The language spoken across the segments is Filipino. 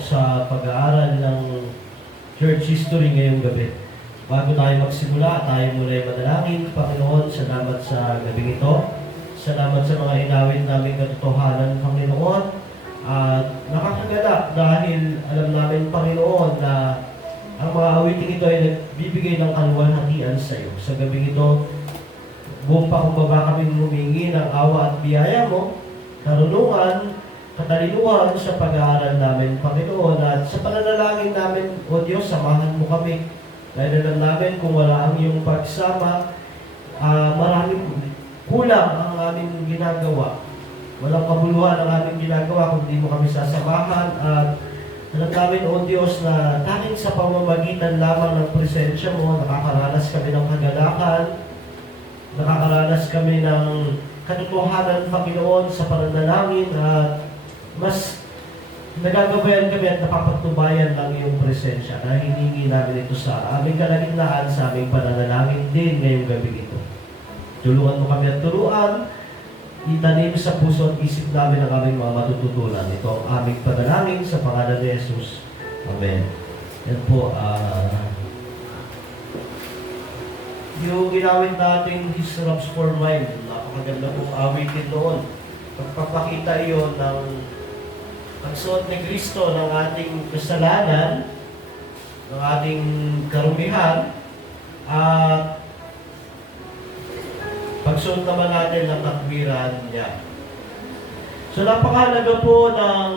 sa pag-aaral ng church history ngayong gabi. Bago tayo magsimula, tayo muna ay manalangin. Panginoon, salamat sa gabing ito. Salamat sa mga inawit naming katotohanan, Panginoon. At nakakagalak dahil alam namin, Panginoon, na ang mga awiting ito ay nagbibigay ng kaluwalhatian sa iyo. Sa gabing ito, buong pakumbaba kami humingi ng awa at biyaya mo, karunungan, katalinuhan sa pag-aaral namin, Panginoon. At sa pananalangin namin, O Diyos, samahan mo kami. Dahil alam namin kung wala ang iyong pagsama, maraming kulang ang aming ginagawa. Walang kabuluhan ang aming ginagawa kung di mo kami sasamahan. At alam namin, O Diyos, na tanging sa pamamagitan lamang ng presensya mo, nakakaranas kami ng kagalakan, nakakaranas kami ng katotohanan, Panginoon, sa pananalangin, at mas nagagabayan kami at napapatubayan lang iyong presensya na hiningi namin ito sa aming kalagitnaan, sa aming pananalangin din ngayong gabi ito. Tulungan mo kami at turuan, itanim sa puso at isip namin ang aming mga matututunan. Ito ang aming panalangin sa pangalan ni Jesus. Amen. Yan po, yung ginawin natin, His Robes for Mine, napakaganda pong awitin noon. Pagpapakita iyon ng pagsuot ni Kristo ng ating kasalanan, ng ating karumihan, at pagsuot naman natin ng takbiran niya. So napakahalaga po ng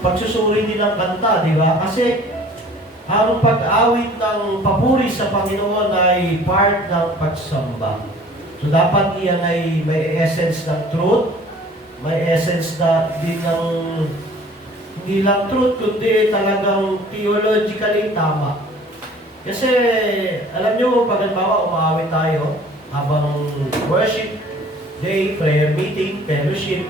pagsusuri din ng kanta, di ba? Kasi ang pag-awit ng papuri sa Panginoon ay part ng pagsamba. So dapat iyan ay may essence ng truth, may essence na din ng hindi lang truth, kundi talagang theologically tama. Kasi alam nyo, pag halimbawa umaawit tayo habang worship day, prayer meeting, fellowship,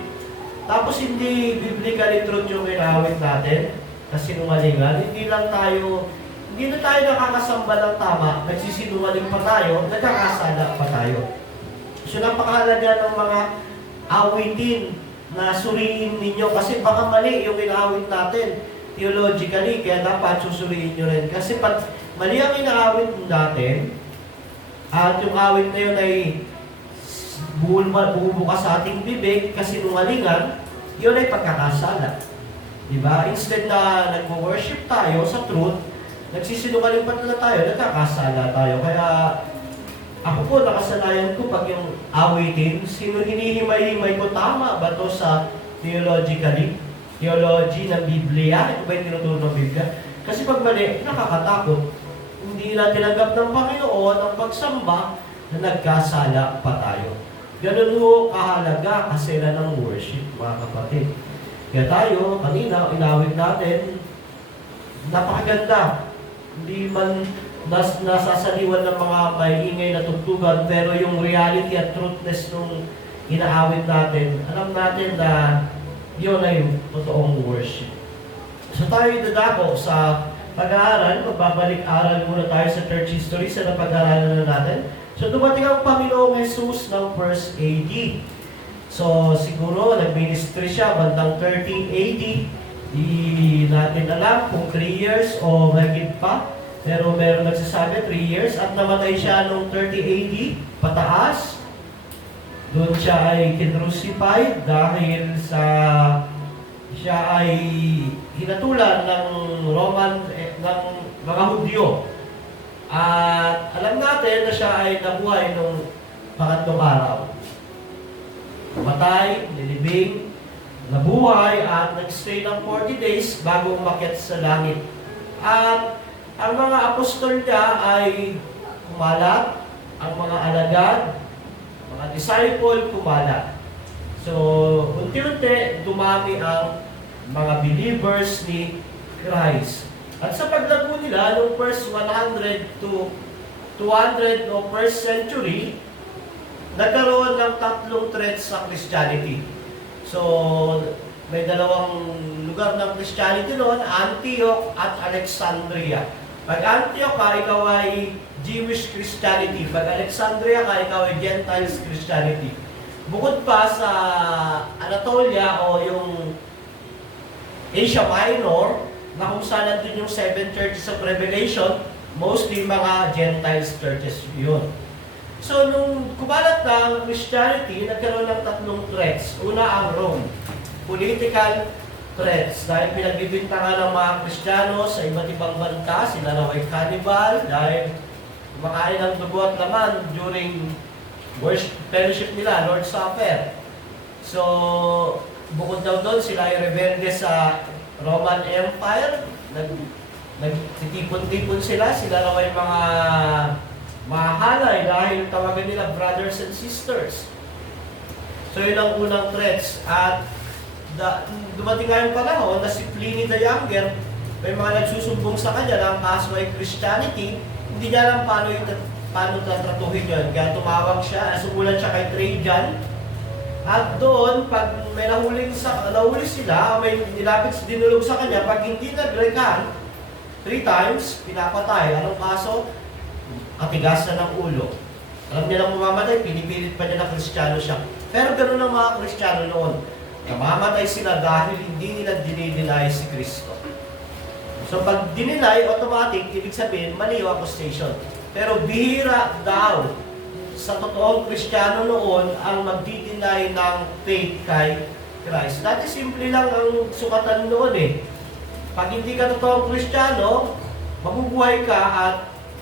tapos hindi biblically truth yung inaawit natin, kasi sinungalingan, hindi na tayo nakakasamba ng tama, nagsisinungaling pa tayo, nagkakasala pa tayo. So napakahalaga ng mga awitin na suriin ninyo, kasi baka mali yung inaawit natin theologically, kaya dapat susuriin nyo rin. Kasi pag mali ang inaawit natin, at yung awit na yun ay bubukas sa ating bibig kasi nungalingan, yun ay pagkakasala. Diba? Instead na nag-worship tayo sa truth, nagsisinungaling pa na tayo, nagkakasala tayo. Kaya ako po, nakasanayan ko pag yung awitin, sino hinihimay-himay ko, tama ba to sa theology ng Biblia? Ito ba yung tinuturo ng Biblia? Kasi pag mali, nakakatakot. Hindi na tinanggap ng Panginoon ang pagsamba na nagkasala pa tayo. Ganun ho kahalaga kasi na ng worship, mga kapatid. Kaya tayo, kanina, inawit natin, napakaganda. Hindi man nasasaliwan ng mga maingay na tugtugan, pero yung reality at truthness nung inaawit natin, alam natin na yun ay yung totoong worship. So tayo dadako sa pag-aaral, magbabalik-aral muna tayo sa church history sa napag-aaralan na natin. So dumating ang Panginoong Jesus ng first AD. So siguro nag-ministry siya bandang 13 AD. Di natin alam kung 3 years o mahigit pa. Pero meron nagsasabi 3 years at namatay siya noong 30 AD, pataas. Doon siya ay kinrucified dahil siya ay hinatulan ng ng mga Hudyo. At alam natin na siya ay nabuhay noong pangatlong araw. Namatay, nilibing, nabuhay at nagstay ng 40 days bago umakyat sa langit. At ang mga apostol niya ay kumalat, ang mga alagad, mga disciple kumalat. So, unti-unti dumami ang mga believers ni Christ. At sa paglago nila, noong first 100 to 200 o first century, nagkaroon ng tatlong threats sa Christianity. So, may dalawang lugar ng Christianity noon, Antioch at Alexandria. Pag Antioch ka, ikaw ay Jewish Christianity. Pag Alexandria ka, ikaw ay Gentiles Christianity. Bukod pa sa Anatolia o yung Asia Minor, na kung saan nandun yung 7 churches of Revelation, mostly mga Gentiles churches yun. So, nung kumalat na ang Christianity, nagkaroon ng tatlong threats. Una ang Rome, political threats. Dahil pinagbibintangan ng mga Kristiyano sa iba't ibang bansa, sila raw ay cannibal, dahil kumakain ng dugo at laman during worship fellowship nila, Lord's Supper. So, bukod daw doon, sila ay rebelde sa Roman Empire. Nagtitipon-tipon sila raw ay mga mahalay dahil tawagan nila brothers and sisters. So, yun ang unang threats. At dumating nga yung panahon na si Pliny the Younger, may mga nagsusumbong sa kanya na ang kaso ay Christianity, hindi niya alam paano tatratuhin yun. Kaya tumawag siya, sumulat siya kay Trajan. At doon, pag may nahuli sila, may dinulog sa kanya, pag hindi nag-recant, 3 times, pinapatay. Anong kaso? Katigasan ng ulo. Alam niya lang mamamatay, pinipilit pa niya na Kristiyano siya. Pero ganoon ang mga Kristiyano noon. Namamatay sila dahil hindi nila dinideny si Kristo. So pag dinilay, automatic, ibig sabihin, mali yung accusation. Pero bihira daw sa totoong Kristiyano noon ang magdideny ng faith kay Christ. Dati simple lang ang sukatan noon eh. Pag hindi ka totoong Kristiyano, mabubuhay ka at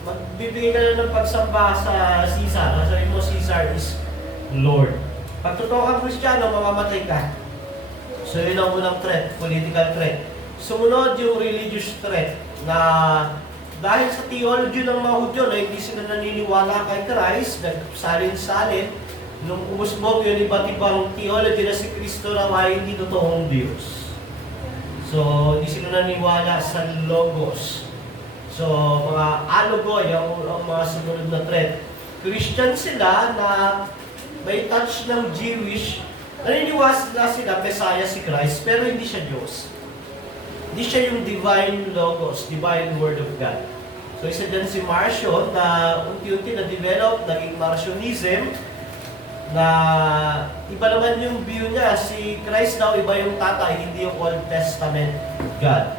magbibigay ka na ng pagsamba sa Caesar. Sabi mo, Caesar is Lord. Pag totoo kang Kristiyano, mamamatay ka. So yun ang unang threat, political threat. Sumunod yung religious threat na dahil sa theology ng mga Hudyo na hindi sila naniniwala kay Christ, nagsalin-salin, nung umusbog yung iba't ibang theology na si Kristo raw ay hindi totoong Diyos. So, hindi sila naniniwala sa Logos. So, mga alogoy, ang mga sumunod na threat. Christian sila na may touch ng Jewish, naniniwala sila Messiah si Christ, pero hindi siya Diyos. Hindi siya yung divine Logos, divine Word of God. So, isa dyan si Marcion na unti-unti na-develop, naging Marcionism, na iba naman yung view niya. Si Christ daw, iba yung tatay, hindi yung Old Testament God.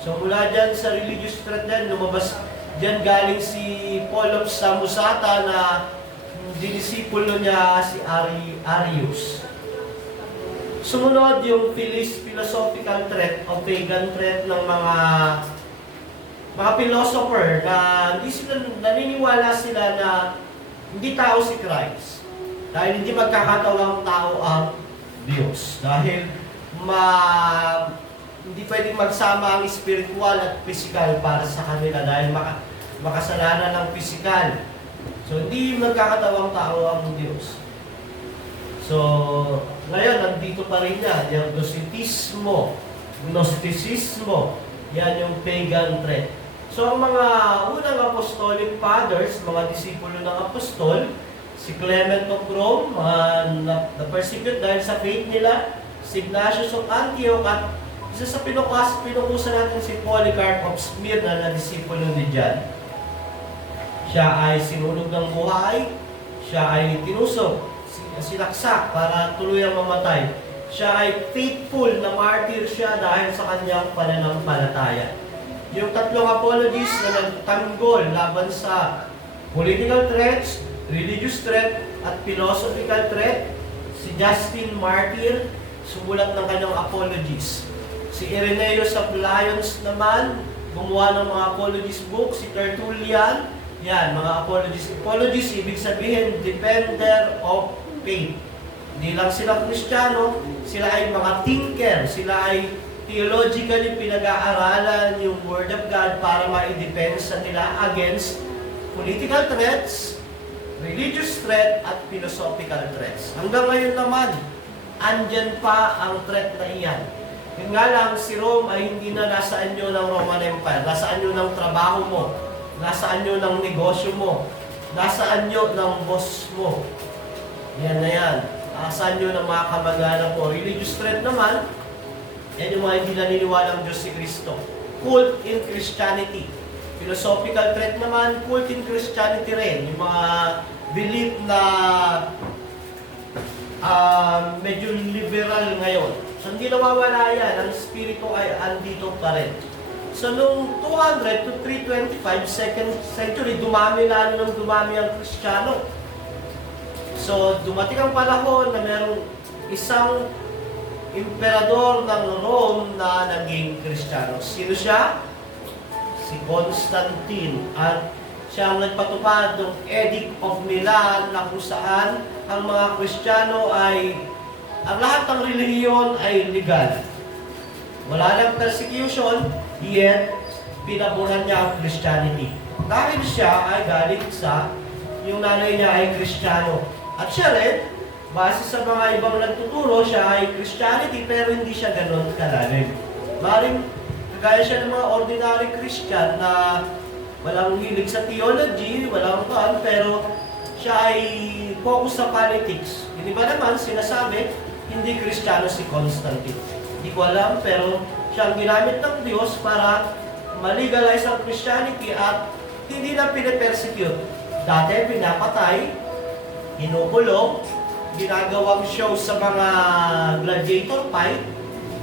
So mula dyan sa religious threat din, lumabas dyan galing si Paul of Samosata na dinisipulo niya si Arius. Sumunod yung philosophical threat o pagan threat ng mga philosopher na hindi sila naniniwala sila na hindi tao si Christ. Dahil hindi magkakatawang tao ang Diyos. Dahil hindi pwedeng magsama ang spiritual at physical para sa kanila dahil makasalanan ng physical. So, hindi magkakatawang tao ang Diyos. So, ngayon, nandito pa rin yan. Yung Gnosticismo, yan yung pagan threat. So, ang mga unang apostolic fathers, mga disipulo ng apostol, si Clement of Rome, na-persecute dahil sa faith nila, si Ignatius of Antioch, at isa sa pinukusan natin si Polycarp of Smyrna na disipulo ni John. Siya ay sinunog ng buhay, siya ay tinusok, sinaksak para tuluyang mamatay. Siya ay faithful na martyr siya dahil sa kanyang pananampalataya. Yung tatlong apologies na nagtanggol laban sa political threats, religious threat, at philosophical threat, si Justin Martyr, sumulat ng kanyang apologies. Si Irenaeus of Lyons naman, gumawa ng mga apologies book. Si Tertullian, yan, mga apologies. Apologies, ibig sabihin, defender of faith. Hindi lang sila Kristiyano, sila ay mga thinker, sila ay theologically pinag-aaralan yung Word of God para ma-depensa nila against political threats, religious threat, at philosophical threats. Hanggang ngayon naman, andyan pa ang threat na iyan. Yung nga lang, si Rome ay hindi na nasa anyo ng Roman Empire, nasa anyo ng trabaho mo, nasa anyo ng negosyo mo, nasa anyo ng boss mo. Yan na yan. Nasa anyo ng mga kamag-anak mo. Religious threat naman, yan yung mga hindi naniniwala ang Diyos si Kristo. Cult in Christianity. Philosophical threat naman, cult in Christianity rin. Yung mga belief na medyo liberal ngayon. So, hindi nawawala yan. Ang Espiritu ay andito pa rin. So, nung 200 to 325, second century, dumami lalo ng dumami ang Kristiyano. So, dumating ang panahon na merong isang emperador ng Rome na naging Kristiyano. Sino siya? Si Constantine. At siya ang nagpatupad ng Edict of Milan na kung saan ang mga Kristiyano ay, ang lahat ng relihiyon ay legal. Wala lang persecution, yet pinaburan niya ang Christianity. Dahil siya ay galing sa, yung nanay niya ay Kristiyano. At siya rin, base sa mga ibang nagtuturo, siya ay Christianity pero hindi siya ganun kalalim. Maring kagaya siya ng mga ordinary Christian na walang hilig sa theology, walang kaan, pero siya ay focus sa politics. Hindi ba naman sinasabi, hindi Kristiyano si Constantine. Hindi ko alam, pero siya ang ginamit ng Diyos para malegalize ang Christianity at hindi na pinapersecute. Dati pinapatay, inukulong, ginagawang show sa mga gladiator fight,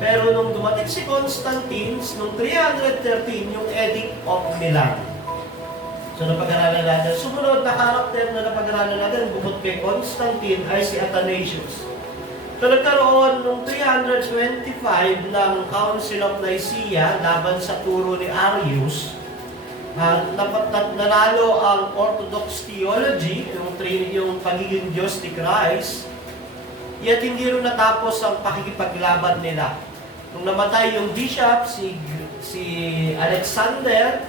pero nung dumating si Constantine, nung 313, yung Edict of Milan. So napag-aralan natin. Sumunod na karakter na napag-aralan natin, bukod kay Constantine, ay si Athanasius. So nagkaroon nung 325 ng Council of Nicaea laban sa turo ni Arius. Nanalo ang Orthodox theology, yung pagiging Diyos ni Christ, yet hindi rin natapos ang pakikipaglaban nila. Nung namatay yung bishop, si Alexander,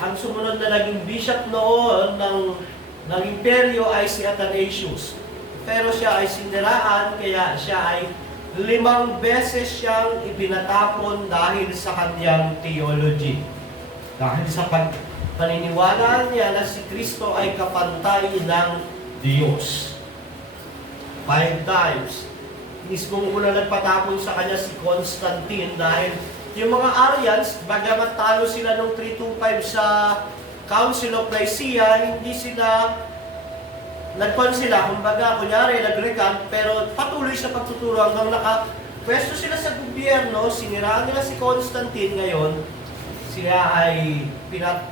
ang sumunod na naging bishop noon ng imperyo ay si Athanasius. Pero siya ay siniraan, kaya siya ay 5 beses siyang ibinatapon dahil sa kanyang theology. Dahil sa paniniwala niya na si Kristo ay kapantay ng Diyos. 5 times. Mismong una nagpatapon sa kanya si Constantine dahil yung mga Arians, bagamat talo sila noong 325 sa Council of Nicaea, hindi sila nagpan sila, kumbaga, kunyari, nag-recant, pero patuloy sa pagtuturo hanggang nakapwesto sila sa gobyerno, siniraan nila si Constantine ngayon, sila ay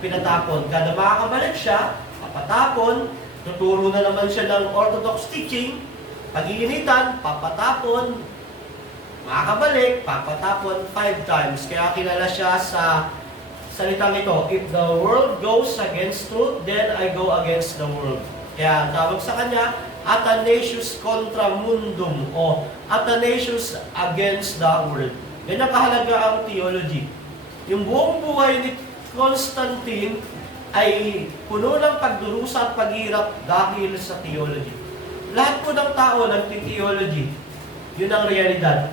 pinatapon. Kada makakabalik siya, papatapon, tuturo na naman siya ng Orthodox teaching, pag-iinitan, papatapon, makakabalik, papatapon 5 times. Kaya kilala siya sa salitang ito, if the world goes against truth, then I go against the world. Kaya tawag sa kanya, Athanasius contra mundum o Athanasius against the world. Ganyan kahalaga ang theology. Yung buong buhay ni Constantine ay puno ng pagdurusa at paghirap dahil sa theology. Lahat po ng tao nagti-theology. Yun ang realidad.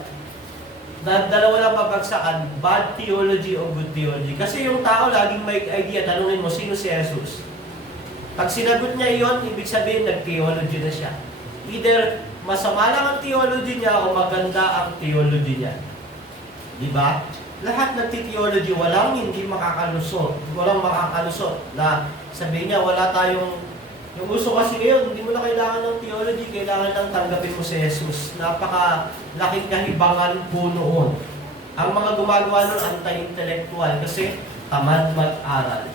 Dalawa lang pabagsakan, bad theology o good theology. Kasi yung tao laging may idea, tanungin mo, sino si Jesus? Pag sinagot niya iyon, ibig sabihin, nag-theology na siya. Either masama lang ang theology niya o maganda ang theology niya. Diba? Lahat nagti-theology, walang hindi makakalusot. Walang makakalusot na sabihin niya, wala tayong, yung uso kasi ngayon, hindi mo na kailangan ng theology, kailangan lang tanggapin mo si Jesus. Napaka-laking kahibangan po noon. Ang mga gumagawa nun, anti-intellectual kasi tamad mag-aral.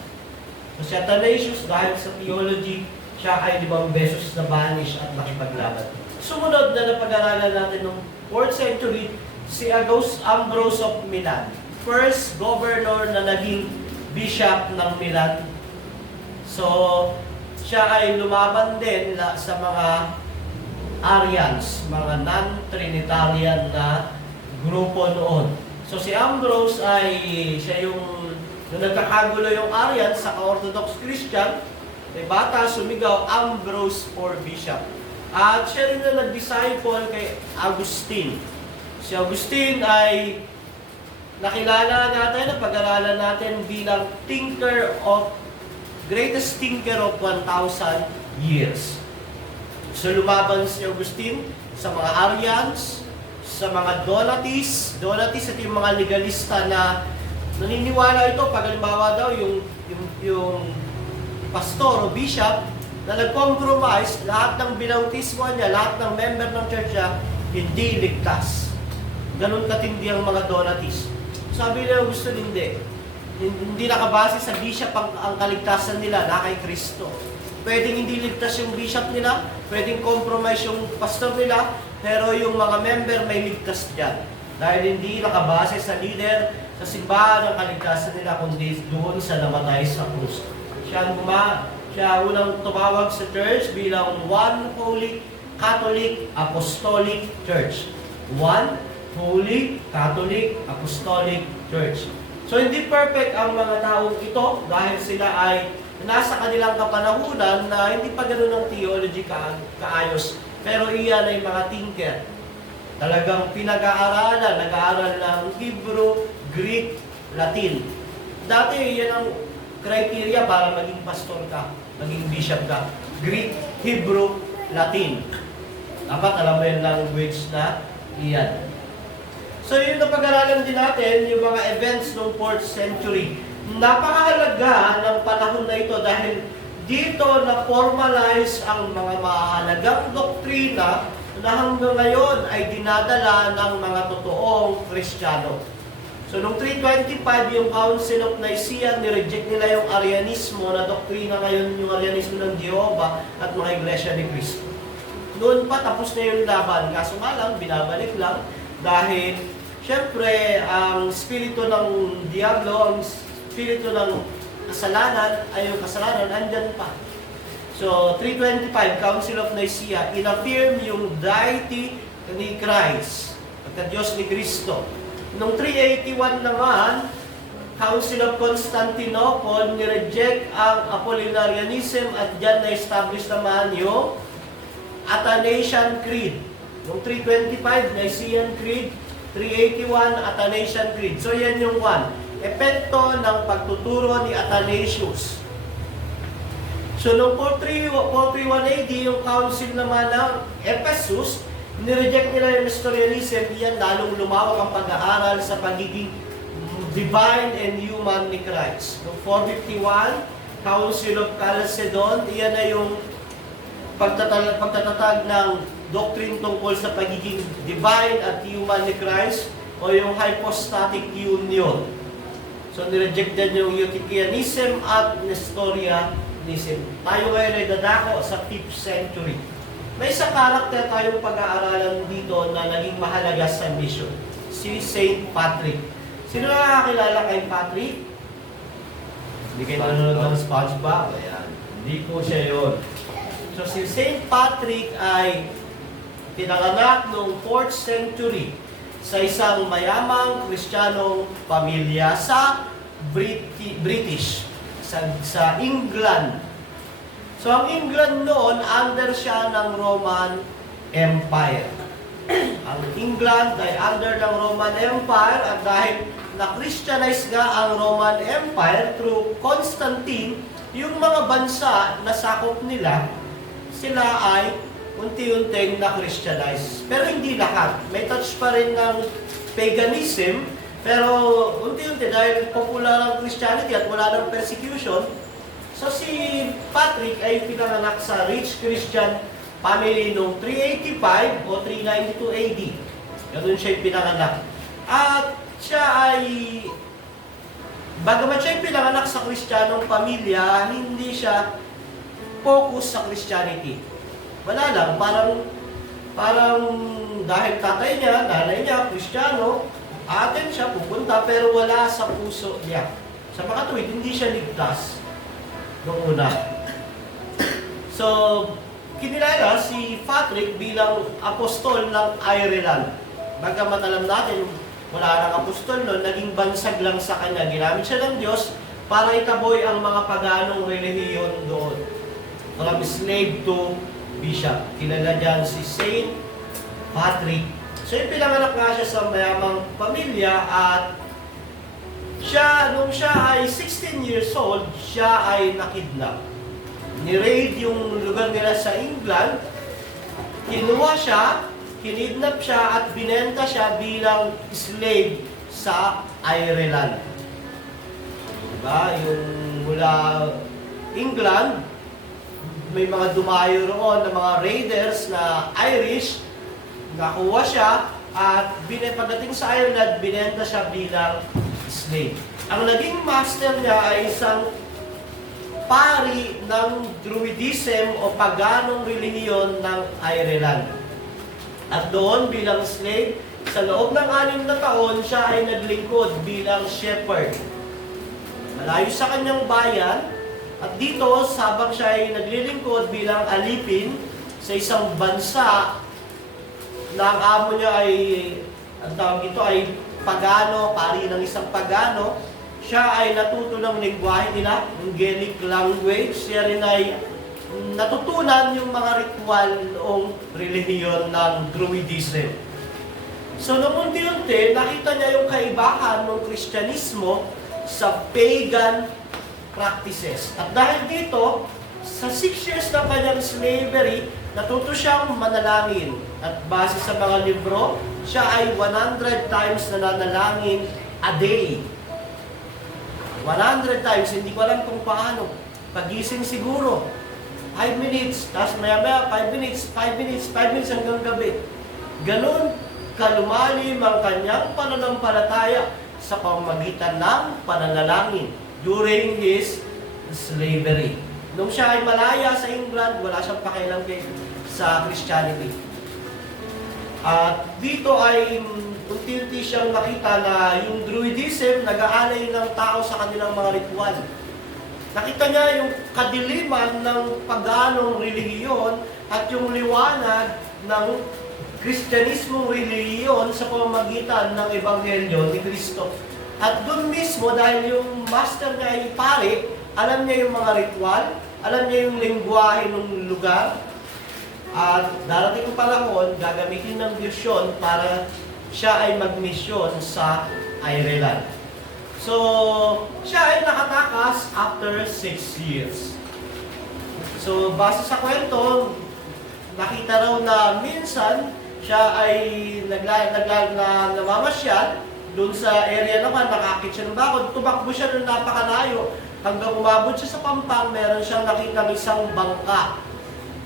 So si Athanasius, dahil sa theology, siya ay 5 beses na banish at nakipaglaban. Sumunod na napag-aralan natin noong 4th century, si Ambrose of Milan. First governor na naging bishop ng Milan. So, siya ay lumaban din sa mga Arians, mga non-Trinitarian na grupo noon. So si Ambrose ay siya yung nung nagkakagulo yung Arians sa Orthodox Christian, may bata sumigaw, Ambrose for bishop. At siya rin na nag-disciple kay Augustine. Si Augustine ay nakilala natin, pag-aralan natin bilang greatest thinker of 1,000 years. So lumaban si Augustine sa mga Arians, sa mga Donatis. Donatis at yung mga legalista na naniniwala ito, pag halimbawa daw yung pastor o bishop na nag-compromise, lahat ng binautismo niya, lahat ng member ng church niya, hindi ligtas. ganun katindi ang mga Donatis. Sabi nila gusto hindi. Hindi nakabase sa bishop ang kaligtasan nila na kay Kristo. Pwedeng hindi ligtas yung bishop nila, pwedeng compromise yung pastor nila, pero yung mga member may ligtas dyan. Dahil hindi nakabase sa leader, sa simbahan ang kaligtasan nila, kundi doon sa namatay sa krus. Siya unang tumawag sa church bilang One Holy Catholic Apostolic Church. One Holy Catholic Apostolic Church. So hindi perfect ang mga taong ito dahil sila ay nasa kanilang kapanahunan na hindi pa ganoon ang theology kaayos. Pero iyan ay mga thinker. Talagang pinag-aaralan, nag-aaral ng Hebrew, Greek, Latin. Dati yan ang criteria para maging pastor ka, maging bishop ka. Greek, Hebrew, Latin. Dapat alam mo yung language na iyan. So yun na pag-aralan din natin, yung mga events noong 4th century. Napakahalaga ng panahon na ito dahil dito na-formalize ang mga mahalagang doktrina na hanggang ngayon ay dinadala ng mga totoong Kristiyano. So, noong 325, yung Council of Nicaea, nireject nila yung Arianismo na doktrina ngayon, yung Arianismo ng Jehovah at mga Iglesia ni Cristo. Noon pa, tapos na yung laban. Kaso nga lang, binabalik lang dahil, syempre, ang spirito ng Diablo, ang spirito ng kasalanan, ay yung kasalanan, andyan pa. So, 325, Council of Nicaea, inaffirm yung deity ni Christ, pagka-Diyos ni Cristo. Noong 381 naman, Council of Constantinople, nireject ang Apollinarianism at dyan na-establish naman yung Athanasian Creed. Noong 325, Nicene Creed, 381, Athanasian Creed. So yan yung one. Epekto ng pagtuturo ni Athanasius. So noong 431 AD, yung council naman ng Ephesus, nireject nila yung Nestorianism, yan lalong lumawak ang pag-aaral sa pagiging divine and human ni Christ. Noong 451, Council of Chalcedon, iyan na yung pagtatatag ng doctrine tungkol sa pagiging divine at human ni Christ o yung hypostatic union. So nireject din yung Eutychianism at Nestorianism. Tayo ngayon ay dadako sa 5th century. May isang karakter tayong pag-aaralan dito na naging mahalaga sa mission. Si Saint Patrick. Sino nakakilala kay Patrick? Hindi kayo nanonood ng SpongeBob? Ayan. Hindi po siya yun. So si Saint Patrick ay pinanganak noong 4th century sa isang mayamang Kristiyanong pamilya sa British, sa England. So, ang England noon, under siya ng Roman Empire. Ang England ay under ng Roman Empire at dahil na-Christianize nga ang Roman Empire through Constantine, yung mga bansa na sakop nila, sila ay unti-unting na-Christianize. Pero hindi lahat. May touch pa rin ng paganism, pero unti-unti dahil popular ang Christianity at wala ng persecution, so si Patrick ay pinanganak sa rich Christian family noong 385 o 392 AD. Ganun siya pinanganak. At siya ay, bagamat siya pinanganak sa Kristiyanong pamilya, hindi siya focus sa Christianity. Wala lang, parang dahil tatay niya, nanay niya, Kristiyano, atin siya pupunta pero wala sa puso niya. Sa mga tuwid, hindi siya ligtas noong una. So, kinilala si Patrick bilang apostol ng Ireland. Bagamat alam natin, wala nang apostol noon, naging bansag lang sa kanya. Ginamit siya ng Diyos para itaboy ang mga paganong relihiyon doon. From slave to bishop. Kilala dyan si Saint Patrick. So, yung pinanganak nga siya sa mayamang pamilya at nung siya ay 16 years old, siya ay nakidnap. Ni-raid yung lugar nila sa England, kinuha siya, kinidnap siya at binenta siya bilang slave sa Ireland. Diba? Yung mula England, may mga dumayo roon na mga raiders na Irish, nakuha siya, At pagdating sa Ireland, binenta siya bilang slave. Ang naging master niya ay isang pari ng Druidism o paganong relihiyon ng Ireland. At doon bilang slave, sa loob ng 6 na taon, siya ay naglingkod bilang shepherd. Malayo sa kanyang bayan, at dito, sabang siya ay naglilingkod bilang alipin sa isang bansa na ang amo niya ay, ang tawag ito ay pagano, pari ng isang pagano, siya ay natuto ng lingwahe nila, ng Gaelic language. Siya rin ay natutunan yung mga ritual o relihiyon ng Druidism. So, nung unti-unti, nakita niya yung kaibahan ng Kristyanismo sa pagan practices. At dahil dito, sa 6 years ng kanyang slavery, natuto siyang manalangin. At base sa mga libro, siya ay 100 times nananalangin a day. 100 times, hindi ko alam kung paano. Pagising siguro, 5 minutes, tapos maya-maya, 5 minutes, 5 minutes, 5 minutes hanggang gabi. Ganon kalumalim ang kanyang pananampalataya sa pamamagitan ng pananalangin during his slavery. Nung siya ay malaya sa England, wala siyang pakialam sa Christianity. At dito ay unti-unti siyang makita na yung Druidism nag-aalay ng tao sa kanilang mga ritual. Nakita niya yung kadiliman ng paganong relihiyon at yung liwanag ng Kristyanismo relihiyon sa pamamagitan ng Ebanghelyo ni Kristo. At doon mismo, dahil yung master niya ay pare, alam niya yung mga ritual, alam niya yung lengguwahe ng lugar, at darating ang panahon, gagamitin ng Diyos yun para siya ay magmisyon sa Ireland. So, siya ay nakatakas after 6 years. So, base sa kwento, nakita raw na minsan, siya ay namamasyal, doon sa area naman, nakakit siya ng bakod, tumakbo siya ng napakalayo, hanggang umabot siya sa Pampang, meron siyang nakita isang bangka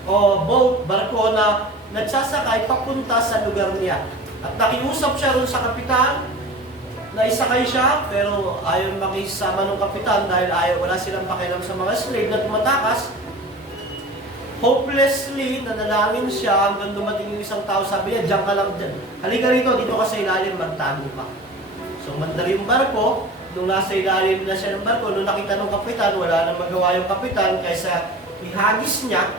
o boat, barko na nagsasakay papunta sa lugar niya. At nakiusap siya ron sa kapitan, na isakay siya, pero ayaw makisama ng kapitan dahil wala silang pakialam sa mga slave na tumatakas. Hopelessly, nanalangin siya hanggang dumating yung isang tao, sabi niya, diyan ka lang dyan. Halika rito, dito ka sa ilalim, magtago ka. So, mandar yung barko. Nung nasa ilalim na siya ng barko, nung nakita ng kapitan, wala nang magawa yung kapitan, kaysa ihagis niya,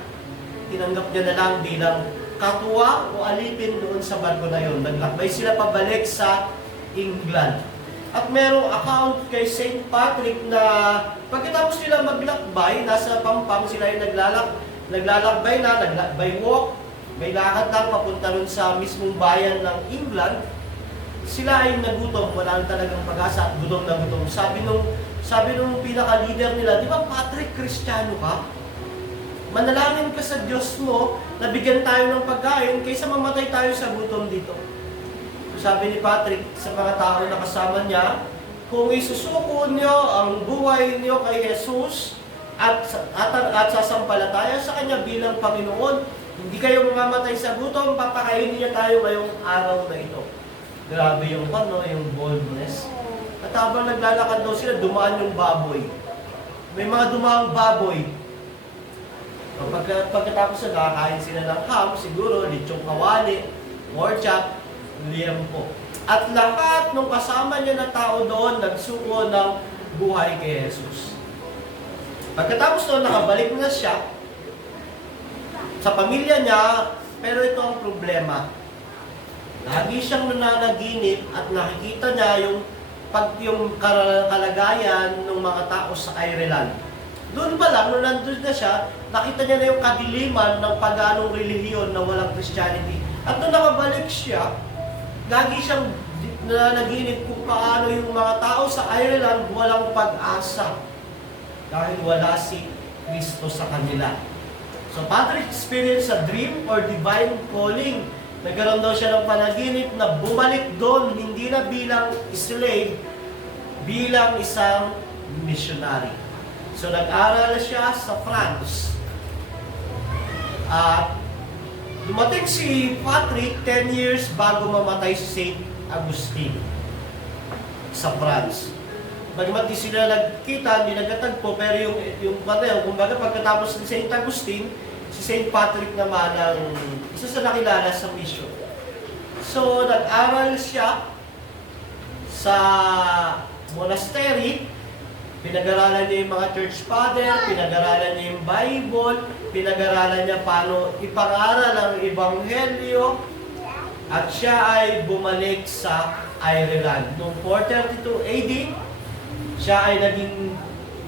tinanggap niya na lang bilang katuwa o alipin doon sa barko na yun. Naglakbay sila pabalik sa England. At merong account kay St. Patrick na pagkatapos nila maglakbay, nasa Pampang sila yung naglalakbay by walk, may lakad lang papunta rin sa mismong bayan ng England. Sila ay nagutom, wala talagang pag-asa at gutom na gutom. Sabi nung pinaka-leader nila, di ba Patrick, Kristiyano ka? Manalangin ka sa Diyos mo, nabigyan tayo ng pagkain, kaysa mamatay tayo sa gutom dito. Sabi ni Patrick sa mga tao na kasama niya, kung isusuko niyo ang buhay niyo kay Jesus at sasampalataya sa Kanya bilang Panginoon, hindi kayo mamamatay sa gutom, papakainin niya tayo ngayong araw na ito. Grabe yung yung boldness. At habang naglalakad daw sila, dumaan yung baboy. May mga dumaang baboy. Pagkatapos na nakakain sila ng ham, siguro, lechong kawali, pork chop, liempo. At lahat ng kasama niya na tao doon, nagsuko ng buhay kay Jesus. Pagkatapos doon, nakabalik na siya sa pamilya niya, pero ito ang problema. Lagi siyang nananaginip at nakikita niya yung kalagayan ng mga tao sa Ireland. Doon pa lang, nung nandun na siya, nakita niya na yung kadiliman ng paganong relihiyon na walang Christianity. At nung nakabalik siya, lagi siyang nananaginip kung paano yung mga tao sa Ireland walang pag-asa dahil wala si Kristo sa kanila. So, Patrick experienced a dream or divine calling. Nagkaroon daw siya ng panaginip na bumalik doon, hindi na bilang slave, bilang isang missionary. So, nag-aral siya sa France. At Dumating si Patrick 10 years bago mamatay si Saint Agustin sa France. Bagamat di sila nagkita, hindi nagkatagpo, pero yung bateo, kumbaga pagkatapos ni Saint Agustin, si Saint Patrick naman ang isa sa nakilala sa mission. So, nag-aral siya sa monastery, pinag-aralan niya yung mga church father, pinag-aralan niya yung Bible, pinag-aralan niya paano ipangaral ang Ebanghelyo, at siya ay bumalik sa Ireland. Noong 432 AD, siya ay naging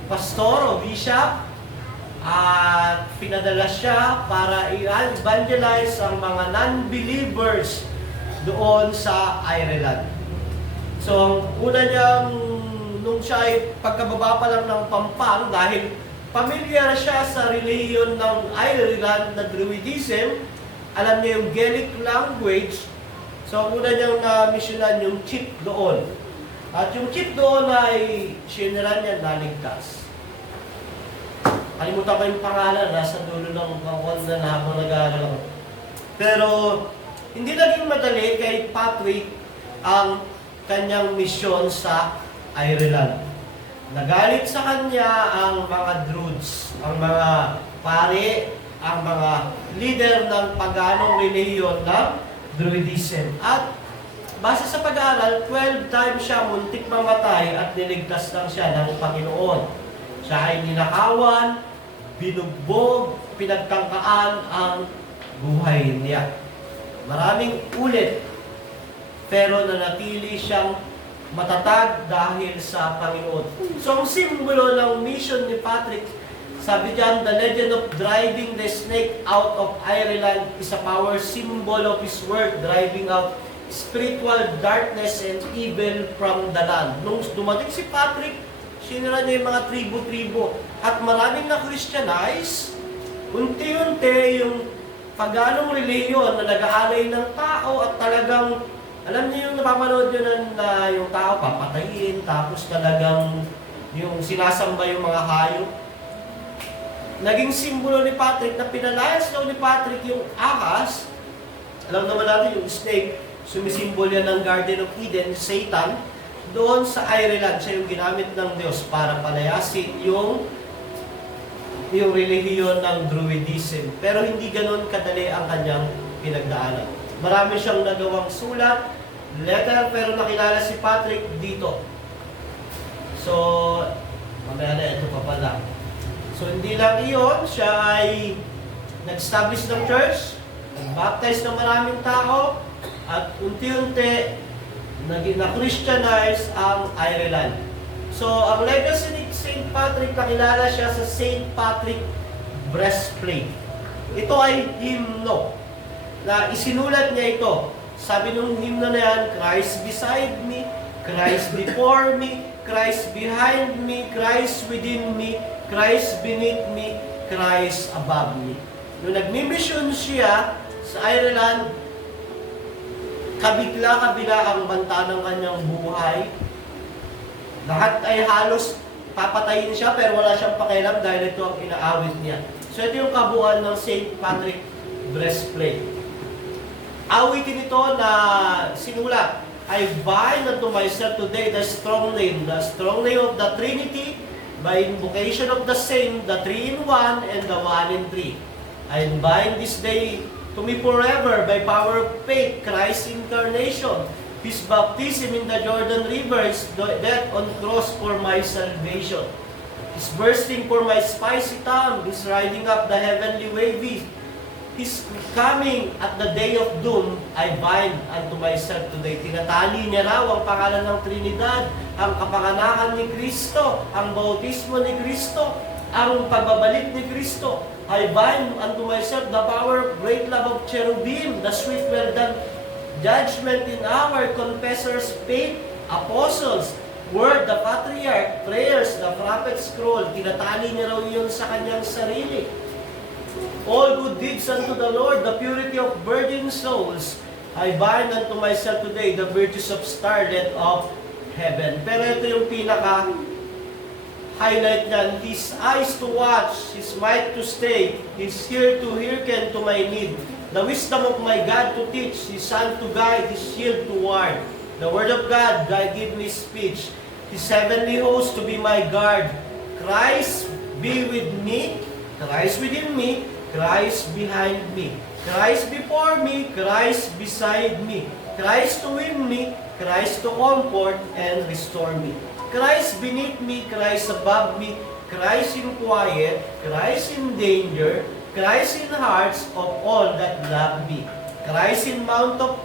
pastor o bishop, at pinadala siya para i-evangelize ang mga non-believers doon sa Ireland. So, ang una niyang, nung siya ay pagkababa pa lang ng Pampang, dahil pamilyar siya sa relihiyon ng Ireland na Druidism, alam niya yung Gaelic language, so ang una niyang na-missionan yung chief doon. At yung chief doon ay sinira niya naligtas. Kalimutan ko yung pangalan, nasa dulo ng kawal na habang nag-aaral ako. Pero, hindi naging madali kay Patrick ang kanyang misyon sa Ireland. Nagalit sa kanya ang mga Druids, ang mga pare, ang mga leader ng paganong relihiyon ng Druidism. At base sa pag-aaral, 12 times siya muntik mamatay at niligtas lang siya ng Panginoon. Siya ay ninakawan, binugbog, pinagkangkaan ang buhay niya. Maraming ulit, pero nanatili siyang matatag dahil sa Panginoon. So, ang simbolo ng mission ni Patrick, sabi diyan, the legend of driving the snake out of Ireland is a power symbol of his work driving out spiritual darkness and evil from the land. Nung dumating si Patrick, sinira niya yung mga tribo-tribo at maraming na-Christianize, unti-unti yung paganong relihiyon na nag-aalay ng tao at talagang, alam niyo yung napapanood yun na yung tao papatayin, tapos talagang yung sinasamba yung mga hayop. Naging simbolo ni Patrick na pinalayas daw ni Patrick yung ahas. Alam naman natin yung snake, sumisimbol yan ng Garden of Eden, Satan. Doon sa Ireland, siya yung ginamit ng Diyos para palayasin yung relihiyon ng Druidism. Pero hindi ganoon kadali ang kanyang pinagdaanan. Marami siyang nagawang sulat, letter, pero nakilala si Patrick dito. So, mamaya na, ito pa pala. So, hindi lang iyon, siya ay nag-establish ng church, nag-baptize ng maraming tao, at unti-unti, na-Christianize ang Ireland. So, ang legacy ni St. Patrick, nakilala siya sa St. Patrick breastplate. Ito ay hymno na isinulat niya ito. Sabi nung hymno na yan, Christ beside me, Christ before me, Christ behind me, Christ within me, Christ beneath me, Christ above me. Nung nagmi-mission siya sa Ireland, kabigla-kabila ang banta ng kanyang buhay. Lahat ay halos papatayin siya pero wala siyang pakialam dahil ito ang inaawit niya. So ito yung kabuuan ng St. Patrick breastplate. Awitin ito na sinulat, I bind unto myself today the strong name of the Trinity, by invocation of the same, the three in one and the one in three. I bind this day to me forever by power of faith, Christ's incarnation, His baptism in the Jordan River, His death on cross for my salvation, His bursting for my spicy tongue, His riding up the heavenly waves, His coming at the day of doom, I bind unto myself today. Tinatali niya raw ang pangalan ng Trinidad, ang kapanganakan ni Kristo, ang bautismo ni Kristo, ang pagbabalik ni Kristo. I bind unto myself the power of great love of cherubim, the sweet well done judgment in our confessors' faith, apostles, word, the patriarch, prayers, the prophet's scroll. Tinatali niya raw yun sa kanyang sarili. All good deeds unto the Lord, the purity of virgin souls. I bind unto myself today the virtues of starlet of heaven. Pero ito yung pinaka-highlight niyan. His eyes to watch, His might to stay, His ear to hearken to my need. The wisdom of my God to teach, His Son to guide, His shield to ward. The Word of God give me speech. His heavenly host to be my guard. Christ be with me, Christ within me, Christ behind me. Christ before me, Christ beside me. Christ to win me, Christ to comfort and restore me. Christ beneath me, Christ above me, Christ in quiet, Christ in danger, Christ in hearts of all that love me. Christ in mount of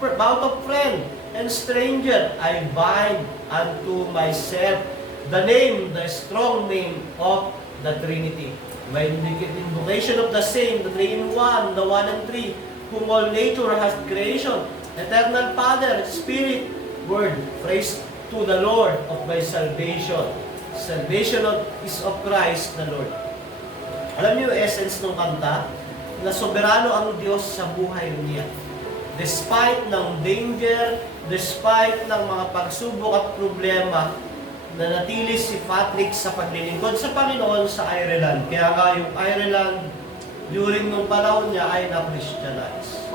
friend and stranger, I bind unto myself the name, the strong name of the Trinity. By invocation of the same, the three in one, the one and three, whom all nature has creation, eternal Father, Spirit, Word, praise to the Lord of my salvation. Salvation is of Christ the Lord. Alam niyo yung essence ng kanta? Na soberano ang Diyos sa buhay niya. Despite ng danger, despite ng mga pagsubok at problema, nanatili si Patrick sa paglilingkod sa Panginoon sa Ireland. Kaya nga yung Ireland, during nung panahon niya ay na-Christianize.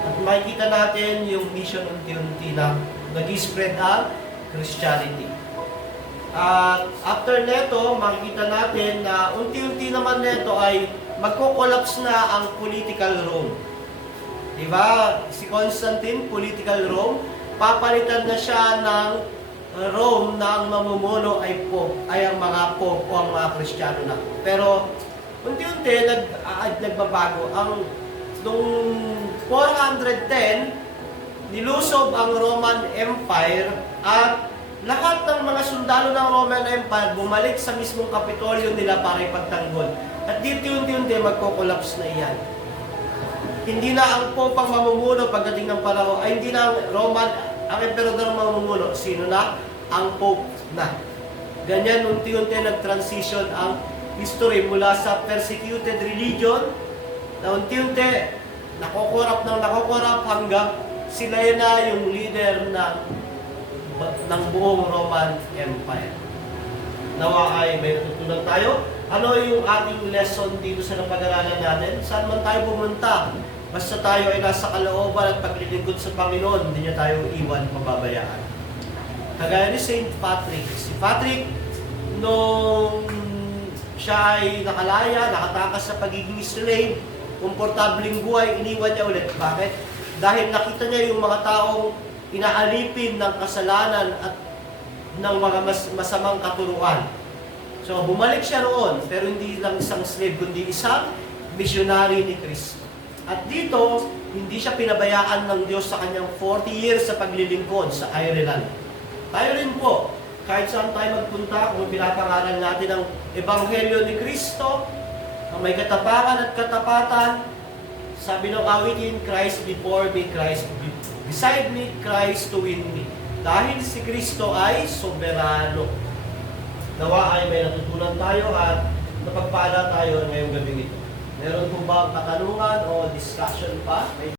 At makikita natin yung mission unti-unti na nag-spread ang Christianity. At after neto, makikita natin na unti-unti naman neto ay magko-collapse na ang political Rome. Diba? Si Constantine, political Rome, papalitan na siya ng Rome na ang mamumuno ay Pope, ay ang mga Pope o ang mga Kristiyano na. Pero unti-unti nagbabago. Noong 410, nilusob ang Roman Empire at lahat ng mga sundalo ng Roman Empire bumalik sa mismong Kapitolyo nila para ipagtanggol. At dito unti-unti magko-collapse na iyan. Hindi na ang Pope ang mamumuno pagdating ng panahon, ay hindi na ang emperador ang mamumuno. Sino na? Ang Pope na. Ganyan unti-unti nag-transition ang history mula sa persecuted religion na unti-unti nakokorap hanggang sila na yung leader ng buong Roman Empire. Nawa ay may natutunan tayo. Ano yung ating lesson dito sa napag-aralan natin? Saan man tayo pumunta? Basta tayo ay nasa kalooban at paglilingkod sa Panginoon, hindi niya tayo iwan, mababayaan. Kagaya ni Saint Patrick. Si Patrick, nung siya ay nakalaya, nakatakas sa pagiging slave, komportabling buhay, iniwan niya ulit. Bakit? Dahil nakita niya yung mga taong inaalipin ng kasalanan at ng mga masamang katuruan. So, bumalik siya roon, pero hindi lang isang slave, kundi isang missionary ni Kristo. At dito, hindi siya pinabayaan ng Diyos sa kanyang 40 years sa paglilingkod sa Ireland. Tayo rin po, kahit saan tayo magpunta, kung pinapangaral natin ang Ebanghelyo ni Kristo, na may katapangan at katapatan, sabi ng awitin, Christ before me, Christ beside me, Christ to win me. Dahil si Kristo ay soberano. Nawa ay may natutunan tayo at napagpala tayo ngayong gabi ito. Meron po ba katanungan o discussion pa?